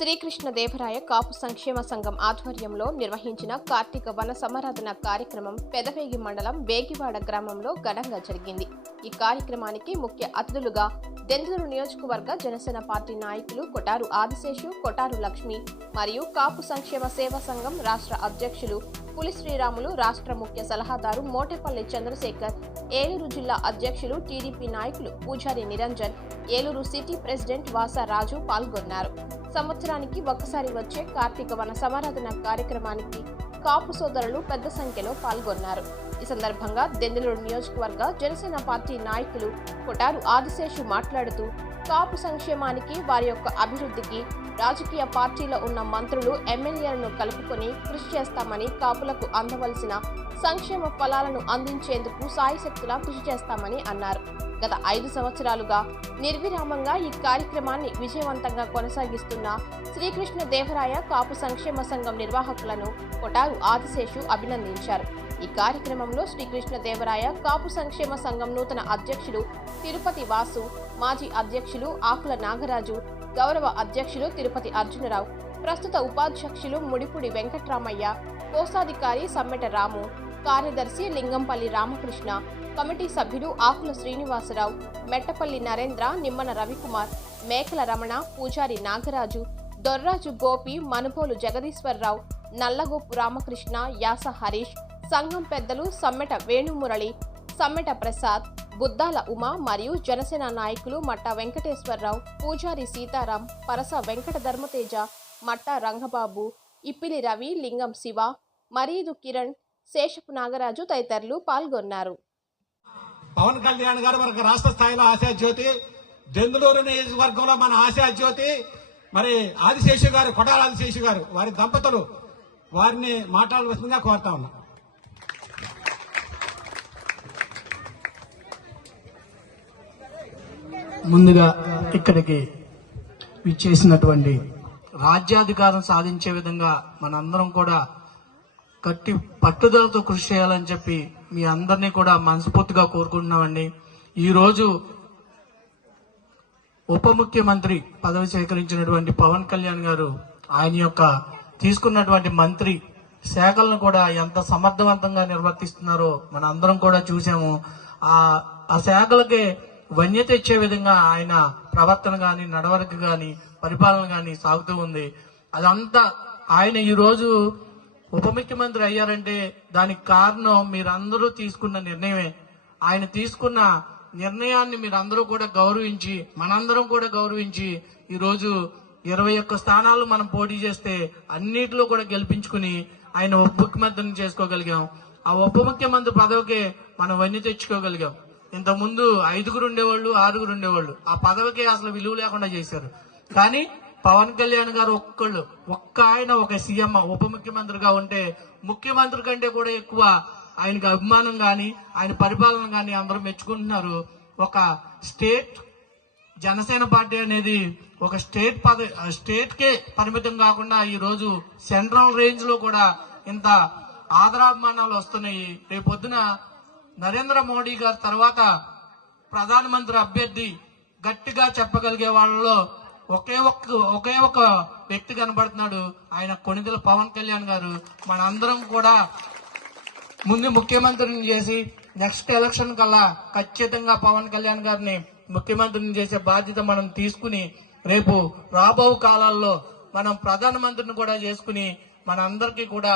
శ్రీకృష్ణదేవరాయ కాపు సంక్షేమ సంఘం ఆధ్వర్యంలో నిర్వహించిన కార్తీక వన సమరాధన కార్యక్రమం పెదవేగి మండలం వేగివాడ గ్రామంలో ఘనంగా జరిగింది. ఈ కార్యక్రమానికి ముఖ్య అతిథులుగా దెందులూరు నియోజకవర్గ జనసేన పార్టీ నాయకులు కొటారు ఆదిశేషు కొటారు లక్ష్మి మరియు కాపు సంక్షేమ సేవా సంఘం రాష్ట్ర అధ్యక్షులు పులి శ్రీరాములు రాష్ట్ర ముఖ్య సలహాదారు మోటేపల్లి చంద్రశేఖర్ ఏలూరు జిల్లా అధ్యక్షులు టీడీపీ నాయకులు పూజారి నిరంజన్ ఏలూరు సిటీ ప్రెసిడెంట్ వాసా రాజు పాల్గొన్నారు. సంవత్సరానికి ఒక్కసారి వచ్చే కార్తీక వన సమారాధన కార్యక్రమానికి కాపు సోదరులు పెద్ద సంఖ్యలో పాల్గొన్నారు. ఈ సందర్భంగా దెందులూరు నియోజకవర్గ జనసేన పార్టీ నాయకులు కొటారు ఆదిశేషు మాట్లాడుతూ కాపు సంక్షేమానికి వారి యొక్క అభివృద్ధికి రాజకీయ పార్టీలో ఉన్న మంత్రులు ఎమ్మెల్యేలను కలుపుకొని కృషి చేస్తామని కాపులకు అందవలసిన సంక్షేమ ఫలాలను అందించేందుకు సాయశక్తులా కృషి చేస్తామని అన్నారు. గత ఐదు సంవత్సరాలుగా నిర్విరామంగా ఈ కార్యక్రమాన్ని విజయవంతంగా కొనసాగిస్తున్న శ్రీకృష్ణ దేవరాయ కాపు సంక్షేమ సంఘం నిర్వాహకులను కొటారు ఆదిశేషు అభినందించారు. ఈ కార్యక్రమంలో శ్రీకృష్ణదేవరాయ కాపు సంక్షేమ సంఘం నూతన అధ్యక్షుడు తిరుపతి వాసు మాజీ అధ్యక్షులు ఆకుల నాగరాజు గౌరవ అధ్యక్షులు తిరుపతి అర్జునరావు ప్రస్తుత ఉపాధ్యక్షులు ముడిపుడి వెంకట్రామయ్య కోశాధికారి సమ్మెట రాము కార్యదర్శి లింగంపల్లి రామకృష్ణ కమిటీ సభ్యులు ఆకుల శ్రీనివాసరావు మెట్టపల్లి నరేంద్ర నిమ్మన రవికుమార్ మేకల రమణ పూజారి నాగరాజు దొర్రాజు గోపి మనుపోలు జగదీశ్వరరావు నల్లగోపు రామకృష్ణ యాస హరీష్ సంఘం పెద్దలు సమ్మెట వేణుమురళి సమ్మెట ప్రసాద్ బుద్దాల ఉమ మరియు జనసేన నాయకులు మట్ట వెంకటేశ్వరరావు పూజారి సీతారాం పరస వెంకట ధర్మతేజ మట్ట రంగబాబు ఇప్పిలి రవి లింగం శివ మరీదు కిరణ్ శేషపు నాగరాజు తదితరులు పాల్గొన్నారు. పవన్ కళ్యాణ్ గారు మనకు రాష్ట్ర స్థాయిలో ఆశా జ్యోతి దెందులూరు నియోజకవర్గంలో మన ఆశా జ్యోతి మరి ఆదిశేషు గారు కొటాల ఆదిశేషు గారు వారి దంపతులు వారిని మాట్లాడవలసిందిగా కోరుతా ఉన్నా. ముందుగా ఇక్కడికి విచ్చేసినటువంటి రాజ్యాధికారం సాధించే విధంగా మనందరం కూడా గట్టి పట్టుదలతో కృషి చేయాలని చెప్పి మీ అందరినీ కూడా మనస్ఫూర్తిగా కోరుకుంటున్నామండి. ఈరోజు ఉప ముఖ్యమంత్రి పదవి స్వీకరించినటువంటి పవన్ కళ్యాణ్ గారు ఆయన యొక్క తీసుకున్నటువంటి మంత్రి శాఖలను కూడా ఎంత సమర్థవంతంగా నిర్వర్తిస్తున్నారో మన అందరం కూడా చూసాము ఆ ఆ శాఖలకే వన్య తెచ్చే విధంగా ఆయన ప్రవర్తన గాని నడవడిక గాని పరిపాలన గాని సాగుతూ ఉంది. అదంతా ఆయన ఈ రోజు ఉప ముఖ్యమంత్రి అయ్యారంటే దానికి కారణం మీరందరూ తీసుకున్న నిర్ణయమే. ఆయన తీసుకున్న నిర్ణయాన్ని మీరందరూ కూడా గౌరవించి మనందరం కూడా గౌరవించి ఈరోజు ఇరవై ఒక్క స్థానాలు మనం పోటీ చేస్తే అన్నిటిలో కూడా గెలిపించుకుని ఆయన ఉప ముఖ్యమంత్రిని చేసుకోగలిగాం. ఆ ఉప ముఖ్యమంత్రి పదవికే మనం వన్నీ తెచ్చుకోగలిగాం. ఇంత ముందు ఐదుగురు ఉండేవాళ్ళు ఆరుగురు ఉండేవాళ్ళు. ఆ పదవికి అసలు విలువ లేకుండా చేశారు. కానీ పవన్ కళ్యాణ్ గారు ఒక్కళ్ళు ఒక్క ఆయన ఒక సీఎం ఉప ముఖ్యమంత్రిగా ఉంటే ముఖ్యమంత్రి కంటే కూడా ఎక్కువ ఆయనకి అభిమానం కానీ ఆయన పరిపాలన కానీ అందరూ మెచ్చుకుంటున్నారు. ఒక స్టేట్ జనసేన పార్టీ అనేది ఒక స్టేట్ పద స్టేట్ కే పరిమితం కాకుండా ఈ రోజు సెంట్రల్ రేంజ్లో కూడా ఇంత ఆదరాభిమానాలు వస్తున్నాయి. రేపు పొద్దున నరేంద్ర మోడీ గారి తర్వాత ప్రధానమంత్రి అభ్యర్థి గట్టిగా చెప్పగలిగే వాళ్ళలో ఒకే ఒక్క ఒకే ఒక వ్యక్తి కనబడుతున్నాడు. ఆయన కొణిదెల పవన్ కళ్యాణ్ గారు. మనందరం కూడా ముందు ముఖ్యమంత్రిని చేసి నెక్స్ట్ ఎలక్షన్ కల్లా ఖచ్చితంగా పవన్ కళ్యాణ్ గారిని ముఖ్యమంత్రిని చేసే బాధ్యత మనం తీసుకుని రేపు రాబో కాలాల్లో మనం ప్రధానమంత్రిని కూడా చేసుకుని మనందరికీ కూడా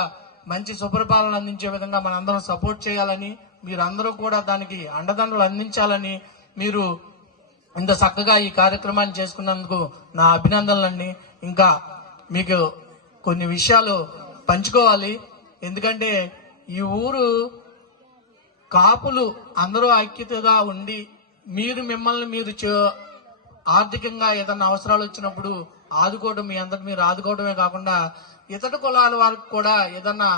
మంచి సుపరిపాలన అందించే విధంగా మనందరం సపోర్ట్ చేయాలని మీరందరూ కూడా దానికి అండదండలు అందించాలని మీరు ఇంత చక్కగా ఈ కార్యక్రమాన్ని చేసుకున్నందుకు నా అభినందనలండి. ఇంకా మీకు కొన్ని విషయాలు పంచుకోవాలి. ఎందుకంటే ఈ ఊరు కాపులు అందరూ ఐక్యతగా ఉండి మీరు మిమ్మల్ని మీరు ఆర్థికంగా ఏదైనా అవసరాలు వచ్చినప్పుడు ఆదుకోవడం మీ అందరు మీరు ఆదుకోవడమే కాకుండా ఇతర కులాల వారికి కూడా ఏదన్నా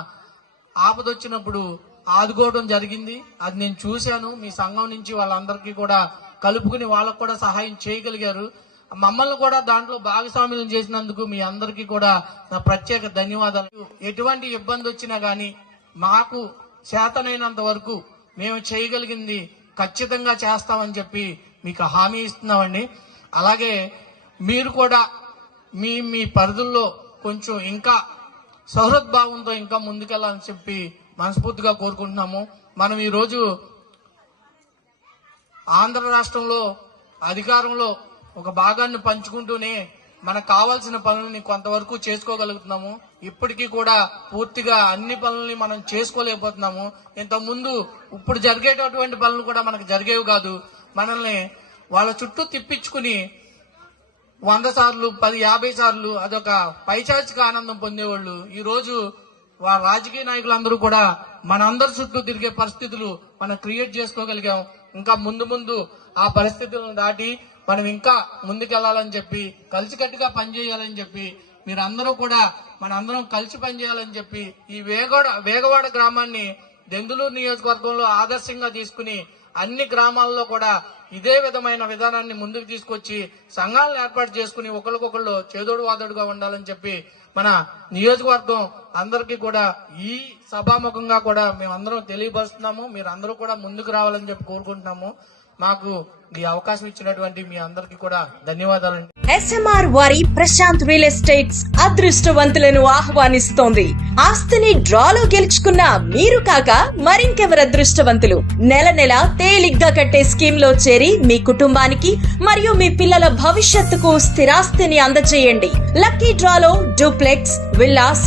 ఆపద వచ్చినప్పుడు ఆదుకోవడం జరిగింది. అది నేను చూశాను. మీ సంఘం నుంచి వాళ్ళందరికీ కూడా కలుపుకుని వాళ్ళకు కూడా సహాయం చేయగలిగారు. మమ్మల్ని కూడా దాంట్లో భాగస్వామ్యం చేసినందుకు మీ అందరికీ కూడా నా ప్రత్యేక ధన్యవాదాలు. ఎటువంటి ఇబ్బంది వచ్చినా కానీ మాకు చేతనైనంత వరకు మేము చేయగలిగింది ఖచ్చితంగా చేస్తామని చెప్పి మీకు హామీ ఇస్తున్నామండి. అలాగే మీరు కూడా మీ మీ పరిధుల్లో కొంచెం ఇంకా సౌహృద్భావంతో ఇంకా ముందుకెళ్ళాలని చెప్పి మనస్ఫూర్తిగా కోరుకుంటున్నాము. మనం ఈరోజు ఆంధ్ర రాష్ట్రంలో అధికారంలో ఒక భాగాన్ని పంచుకుంటూనే మనకు కావాల్సిన పనులని కొంతవరకు చేసుకోగలుగుతున్నాము. ఇప్పటికీ కూడా పూర్తిగా అన్ని పనుల్ని మనం చేసుకోలేకపోతున్నాము. ఇంతకుముందు ఇప్పుడు జరిగేటటువంటి పనులు కూడా మనకు జరిగేవి కాదు. మనల్ని వాళ్ళ చుట్టూ తిప్పించుకుని వంద సార్లు పది యాభై సార్లు అదొక పైచాచిక ఆనందం పొందేవాళ్ళు. ఈరోజు వాళ్ళ రాజకీయ నాయకులందరూ కూడా మనందరి చుట్టూ తిరిగే పరిస్థితులు మనం క్రియేట్ చేసుకోగలిగాం. ఇంకా ముందు ముందు ఆ పరిస్థితులను దాటి మనం ఇంకా ముందుకెళ్ళాలని చెప్పి కలిసికట్టుగా పనిచేయాలని చెప్పి మీరందరూ కూడా మనందరం కలిసి పనిచేయాలని చెప్పి ఈ వేగవాడ వేగవాడ గ్రామాన్ని దెందులూరు నియోజకవర్గంలో ఆదర్శంగా తీసుకుని అన్ని గ్రామాల్లో కూడా ఇదే విధమైన విధానాన్ని ముందుకు తీసుకొచ్చి సంఘాలను ఏర్పాటు చేసుకుని ఒకరికొకళ్ళు చేదోడు వాదోడుగా ఉండాలని చెప్పి మన నియోజకవర్గం అందరికీ కూడా ఈ సభాముఖంగా కూడా మేమందరం తెలియపరుస్తున్నాము. మీరు అందరూ కూడా ముందుకు రావాలని చెప్పి కోరుకుంటున్నాము. మాకు ఈ అవకాశం ఇచ్చినటువంటి మీ అందరికీ కూడా ధన్యవాదాలు ఎస్ఎంఆర్ వారి ప్రశాంత్ రియల్ ఎస్టేట్స్ అదృష్టవంతులను ఆహ్వానిస్తోంది. ఆస్తిని డ్రాలో గెలుచుకున్న మీరు కాక మరింకెవరు అదృష్టవంతులు? నెల నెల తేలిగ్గా కట్టే స్కీమ్లో చేరి మీ కుటుంబానికి మరియు మీ పిల్లల భవిష్యత్తుకు స్థిరాస్తిని అందజేయండి. లక్కీ డ్రాలో duplex villas